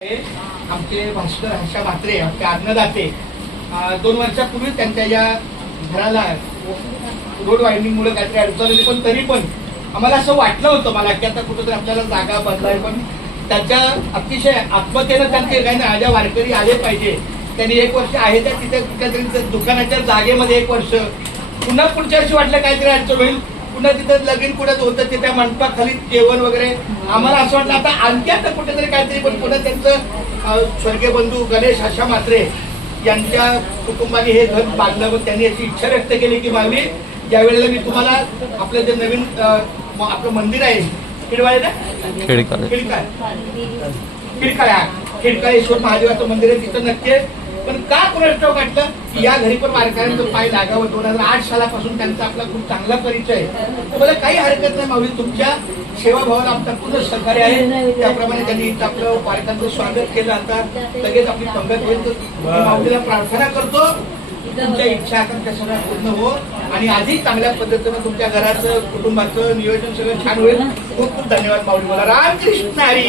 आमचे भास्कर हर्षा म्हात्रे आमचे अन्नदाते 2 वर्षापूर्वी त्यांच्या या घराला रोड वायडिंगमुळे काहीतरी अडचण आली, पण तरी पण आम्हाला असं वाटलं होतं मला की आता कुठेतरी आपल्याला जागा बदलाय, पण त्याच्या अतिशय आत्मतेनं त्यांचे काही माझ्या वारकरी आले पाहिजे. त्यांनी 1 वर्ष आहे त्या तिथे कुठल्यातरी दुकानाच्या जागेमध्ये 1 वर्ष, पुन्हा पुढच्या वर्षी वाटलं काहीतरी अडचण होईल, पुन्हा तिथं लगीन कुठं होतं तिथे मंडपाखाली जेवण वगैरे. आम्हाला असं वाटलं आता आणखी आता कुठेतरी काहीतरी, पण पुन्हा त्यांचं स्वर्गीय बंधू गणेश हर्षा म्हात्रे यांच्या कुटुंबाने हे घर बांधलं. पण त्यांनी अशी इच्छा व्यक्त केली की माऊली, ज्या वेळेला मी तुम्हाला आपलं जे नवीन आपलं मंदिर आहे खिडवाळे ना खिडकाळेश्वर महादेवाचं मंदिर आहे तिथं नक्की, पण का कोणाष्टव वाटलं की या घरी पण वारकऱ्यांचं पाय लागावं. 2008 सालापासून त्यांचा आपला खूप चांगला परिचय आहे. मला काही हरकत नाही माऊली, तुमच्या सेवाभावाला आमचा पूर्ण सहकार्य आहे. त्याप्रमाणे त्यांनी आपलं वारकऱ्यांचं स्वागत केलं. आता लगेच आपली पंगत होईल, तर माऊलीला प्रार्थना करतो तुमच्या इच्छा आकांक्षा सगळ्या पूर्ण हो आणि अधिक चांगल्या पद्धतीनं तुमच्या घराचं कुटुंबाचं नियोजन सगळं छान होईल. खूप खूप धन्यवाद माऊली. मला रामकृष्ण हरी.